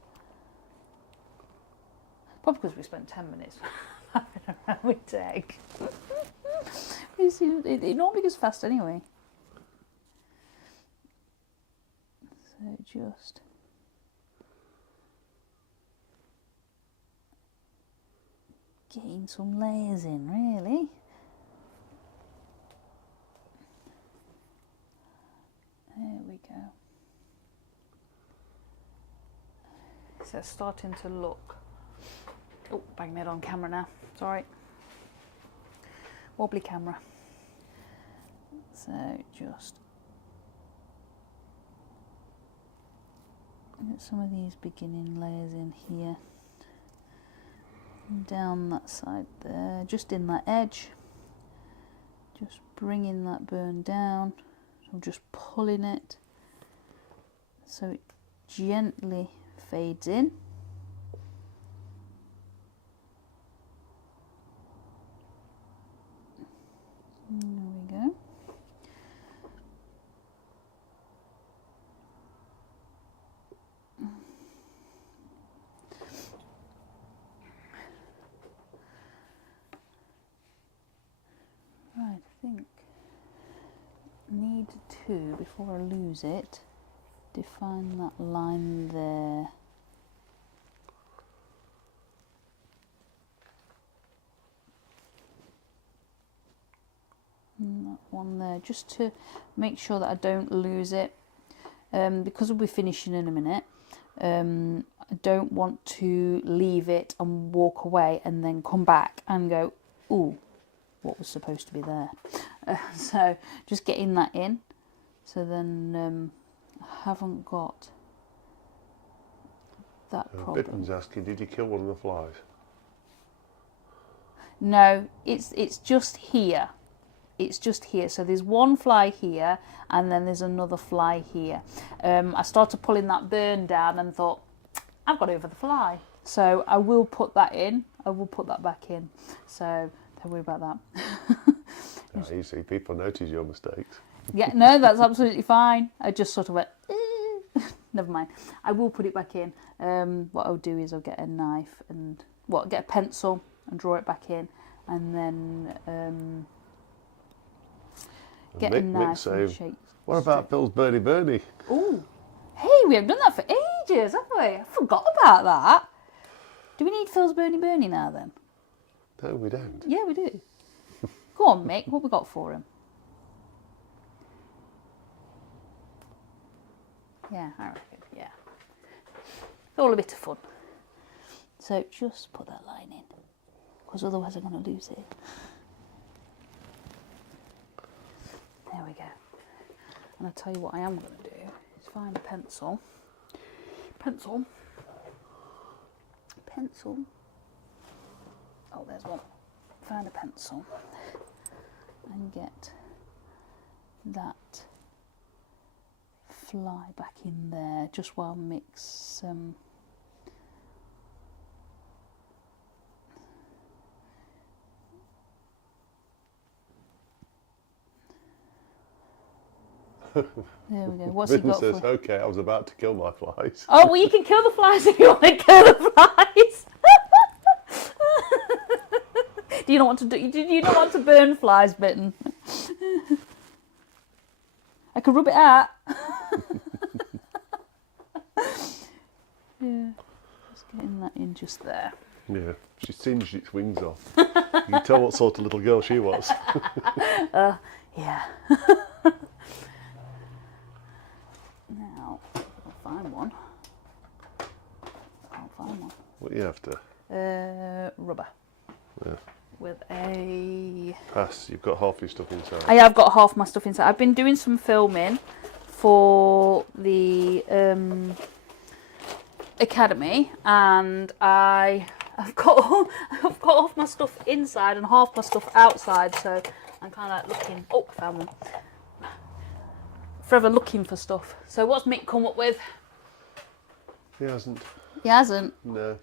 Probably because we spent 10 minutes having around with tech. It normally goes fast anyway. So just getting some layers in, really. There we go. So it's starting to look. Oh, bang that on camera now. Sorry. Wobbly camera. So just get some of these beginning layers in here. And down that side there, just in that edge. Just bringing that burn down. I'm just pulling it so it gently fades in. There we go. Right, I think need to, before I lose it, define that line there. And that one there, just to make sure that I don't lose it, because we'll be finishing in a minute. I don't want to leave it and walk away and then come back and go, ooh, what was supposed to be there. So just getting that in, so then I haven't got that problem. Bitman's asking, did you kill one of the flies? No, it's just here. It's just here. So there's one fly here and then there's another fly here. I started pulling that burn down and thought, I've got over the fly. So I will put that in. I will put that back in. So don't worry about that. You see, people notice your mistakes. Yeah, no, that's absolutely fine. I just sort of went, never mind. I will put it back in. What I'll do is I'll get a knife and, get a pencil and draw it back in. And then get a knife and shape. What about Bill's Birdie Birdie? Oh, hey, we haven't done that for ages, have we? I forgot about that. Do we need Phil's Bernie Bernie now then? No, we don't. Yeah, we do. Go on, Mick, what we got for him? Yeah, I reckon, yeah. It's all a bit of fun. So just put that line in, because otherwise I'm going to lose it. There we go. And I'll tell you what I am going to do is find a pencil. Pencil. Oh, there's one. Find a pencil and get that fly back in there just while I mix there we go. What's he got says, for? okay, I was about to kill my flies. Oh, well, you can kill the flies if you want to kill the flies. Do you not want to burn flies, Bitten? I could rub it out. Yeah, just getting that in just there. Yeah, she singed its wings off. You tell what sort of little girl she was. Yeah. Now, I'll find one. I'll find one. What are you after? Rubber. Yeah. With a... Pass, you've got half your stuff inside. I have got half my stuff inside. I've been doing some filming for the academy, and I've got half my stuff inside and half my stuff outside, so I'm kind of like looking... Oh, I found one. Forever looking for stuff. So what's Mick come up with? He hasn't. He hasn't? No.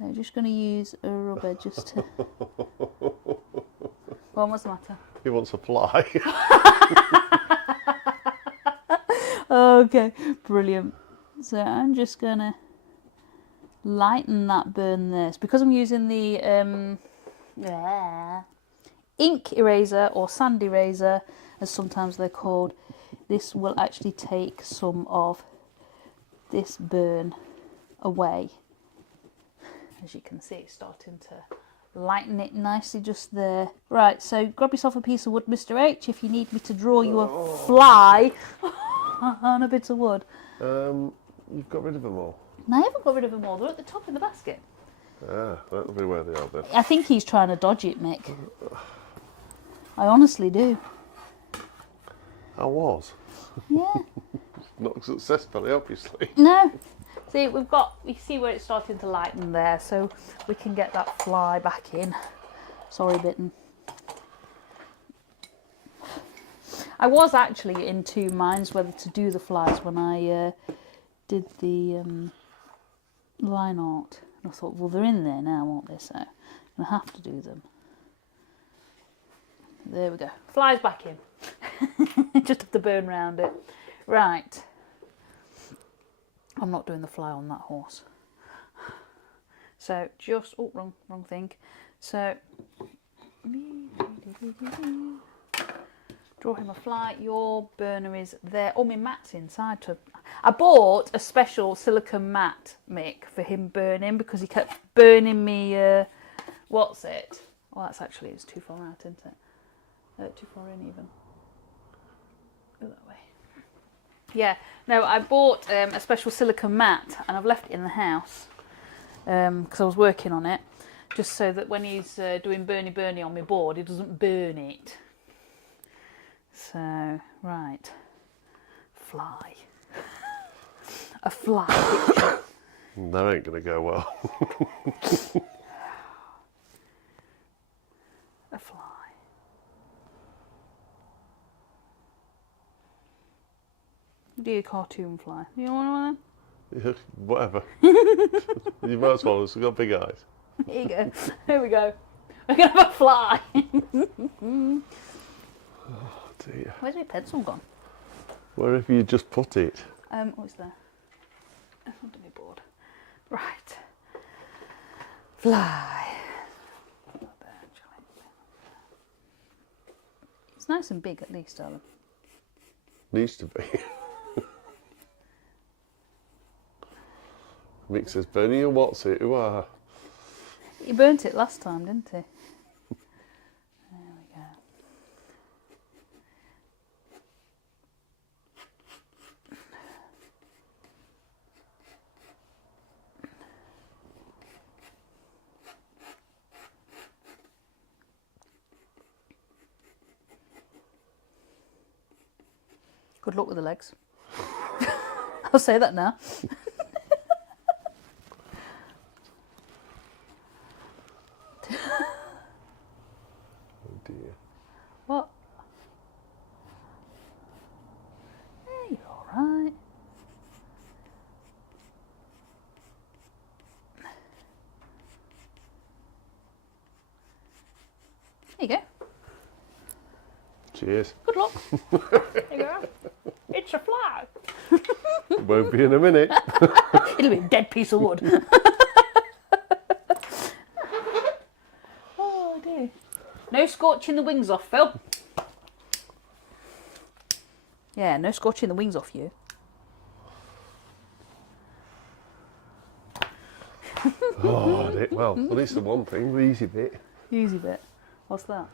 I'm just going to use a rubber just to... Well, what's the matter? He wants a fly. Okay, brilliant. So I'm just going to lighten that burn there. It's because I'm using the ink eraser or sand eraser, as sometimes they're called. This will actually take some of this burn away. As you can see, it's starting to lighten it nicely just there. Right, so grab yourself a piece of wood, Mr. H, if you need me to draw you a fly on a bit of wood. You've got rid of them all. No, I haven't got rid of them all. They're at the top in the basket. Ah, that'll be where they are then. I think he's trying to dodge it, Mick. I honestly do. I was. Yeah. Not successfully, obviously. No. See, we see where it's starting to lighten there, so we can get that fly back in. Sorry, Bitten. I was actually in two minds whether to do the flies when I did the line art. And I thought, well, they're in there now, aren't they? So I'm going to have to do them. There we go. Flies back in. Just have to burn round it. Right. I'm not doing the fly on that horse. So just, oh, wrong thing. So, draw him a fly. Your burner is there. Oh, my mat's inside. I bought a special silicone mat, Mick, for him burning, because he kept burning me, what's it? Oh, that's actually, it's too far out, isn't it? Too far in even. Go that way. Yeah, no, I bought a special silicone mat, and I've left it in the house because I was working on it, just so that when he's doing burny on my board, he doesn't burn it. So, right, fly. A fly picture. That ain't going to go well. A fly. Do a cartoon fly. You want one of them? Yeah, whatever. You might as well. It's got big eyes. Here you go. Here we go. We're going to have a fly. Oh dear. Where's my pencil gone? Where have you just put it? What's there? Under my board. Right. Fly. It's nice and big at least, darling. Needs to be. Mick says, Bernie, and what's it? Ooh, ah. He burnt it last time, didn't he? There we go. Good luck with the legs. I'll say that now. Oh dear. What? Yeah, you're all right. There you go. Cheers. Good luck. There you go. It's a fly. Won't be in a minute. It'll be a dead piece of wood. Oh dear. No scorching the wings off, Phil. Yeah, no scorching the wings off you. Oh, Well, at least the one thing, the easy bit. Easy bit. What's that?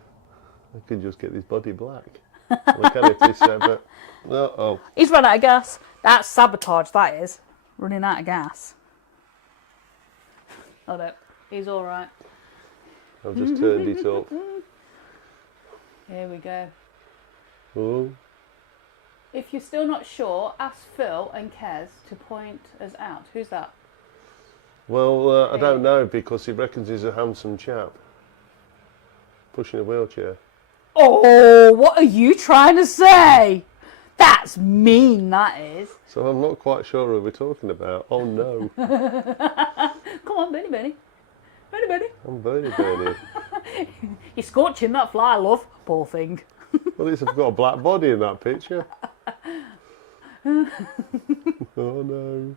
I can just get this body black. Look at it this ever. Uh-oh. He's run out of gas. That's sabotage, that is. Running out of gas. Oh no, he's alright. I've just turned it up. Here we go. Oh. If you're still not sure, ask Phil and Kez to point us out. Who's that? Well, I don't know, because he reckons he's a handsome chap. Pushing a wheelchair. Oh, what are you trying to say? That's mean, that is. So I'm not quite sure who we're talking about. Oh no. Come on, Benny Benny. Benny Benny. I'm Bernie Bernie. You're scorching that fly, love. Poor thing. Well, at least I've got a black body in that picture. Oh no.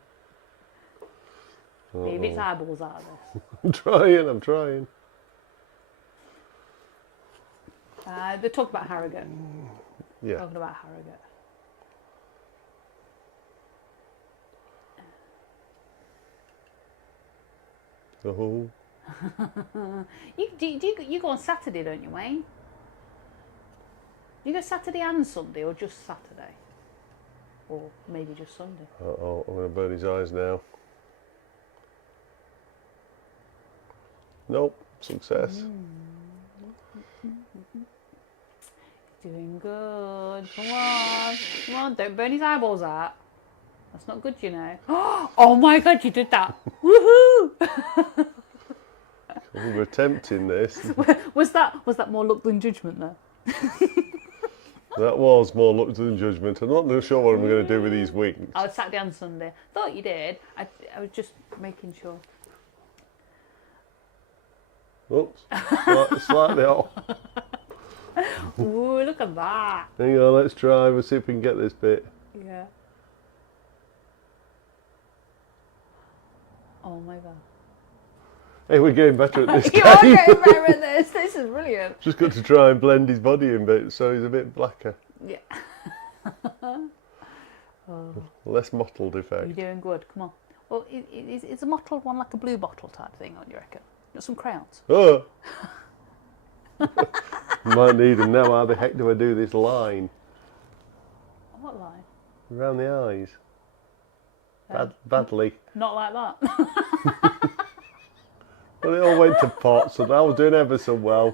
Leave its eyeballs out of this. I'm trying. They talk about Harrogate. Yeah. Talking about Harrogate. Oh. You go on Saturday, don't you, Wayne? You go Saturday and Sunday, or just Saturday? Or maybe just Sunday? Uh-oh, I'm going to burn his eyes now. Nope, success. Doing good. Come on, don't burn his eyeballs out. That's not good, you know. Oh my God, you did that! Woohoo! We're attempting this. Was that more luck than judgment, though? That was more luck than judgment. I'm not sure what I'm going to do with these wings. I was Saturday and Sunday. Thought you did. I was just making sure. Oops, slightly off. Ooh, look at that. Hang on, let's try. We'll see if we can get this bit. Yeah. Oh my God. Hey, we're getting better at this You game. are getting better at this. This is brilliant. Just got to try and blend his body in bit so he's a bit blacker. Yeah. Less mottled effect. You're doing good. Come on. Well, it's a mottled one, like a blue bottle type thing, don't you reckon? Got some crayons. Oh! Might need them now. How the heck do I do this line? What line? Around the eyes. Badly. Not like that. Well, it all went to pot, so I was doing ever so well.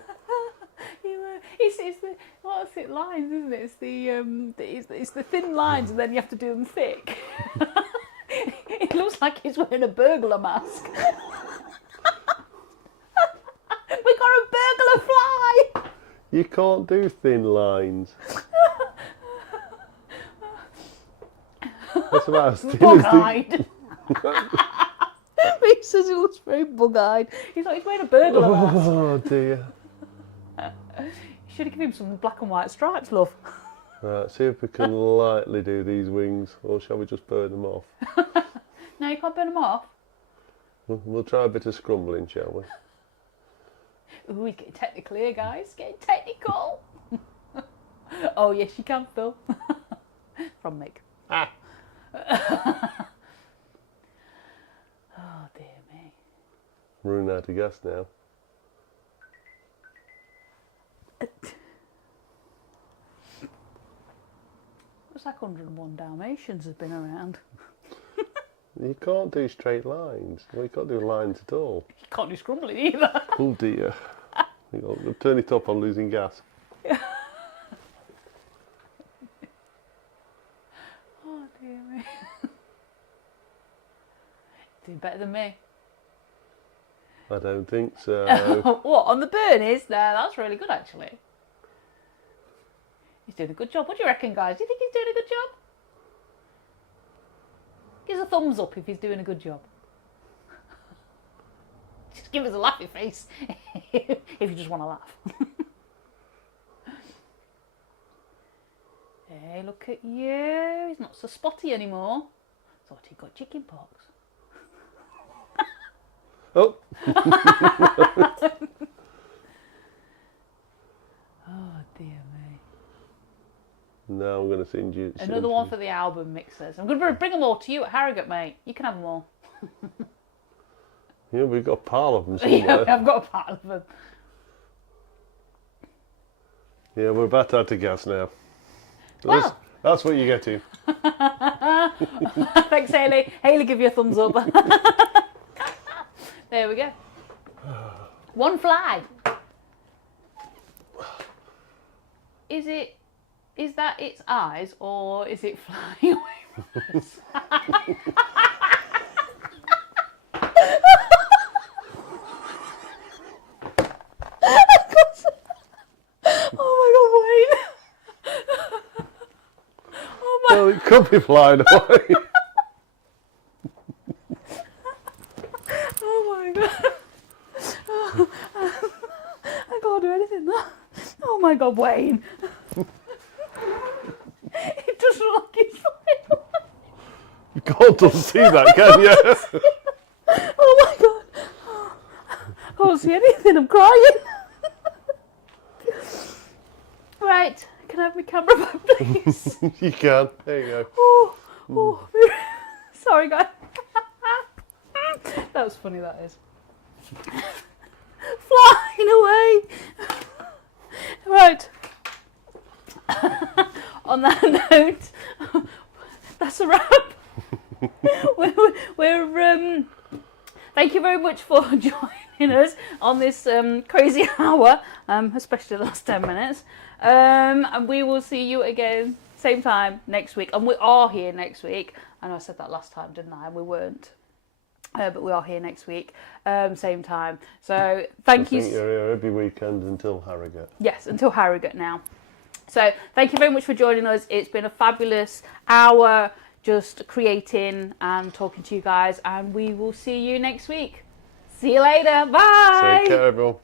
It's the what's it lines, isn't it? It's the thin lines, and then you have to do them thick. It looks like he's wearing a burglar mask. We got a burglar fly. You can't do thin lines. That's about as thin as Bug-eyed. He says he looks very bug-eyed. He's wearing a burglar mask. Oh dear. You should have given him some black and white stripes, love. Right, see if we can lightly do these wings, or shall we just burn them off? No, you can't burn them off. We'll try a bit of scrumbling, shall we? Ooh, he's getting technical here, guys. Getting technical. Oh, yes, you can, Phil. From Mick. Ah. Oh, dear me. Running out of gas now. Looks like 101 Dalmatians has been around. You can't do straight lines. Well, you can't do lines at all. You can't do scrumbling either. Oh dear. I'll turn it up, I'm losing gas. Oh, dear me. Doing better than me. I don't think so. What, on the burnies? No, that's really good, actually. He's doing a good job. What do you reckon, guys? Do you think he's doing a good job? Give us a thumbs up if he's doing a good job. Just give us a laughy face if you just want to laugh. Hey, look at you. He's not so spotty anymore. Thought he got chicken pox. Oh. Oh, dear me. Now I'm going to send you... Another one for the album mixers. I'm going to bring them all to you at Harrogate, mate. You can have them all. Yeah, we've got a pile of them Yeah, somewhere. I've got a pile of them. Yeah, we're about out of gas now. Well. That's what you're getting. Thanks, Hayley. Hayley, give you a thumbs up. There we go. One fly. Is that its eyes, or is it flying away from us? Oh my God, Wayne. Oh my. Well, it could be flying away. Oh my God. I can't do anything. Oh my God, Wayne. It doesn't look like it's flying away. You can't unsee that, can you? Oh my God. I can't see anything. I'm crying. Right. Can I have my camera back, please? You can. There you go. Oh. Sorry, guys. That was funny, that is. Flying away. Right. On that note, that's a wrap. we're thank you very much for joining us on this crazy hour, especially the last 10 minutes. And we will see you again, same time next week. And we are here next week. I know I said that last time, didn't I? We weren't. But we are here next week, same time. So thank you. You're here every weekend until Harrogate. Yes, until Harrogate now. So thank you very much for joining us. It's been a fabulous hour just creating and talking to you guys. And we will see you next week. See you later. Bye. Take care, everyone.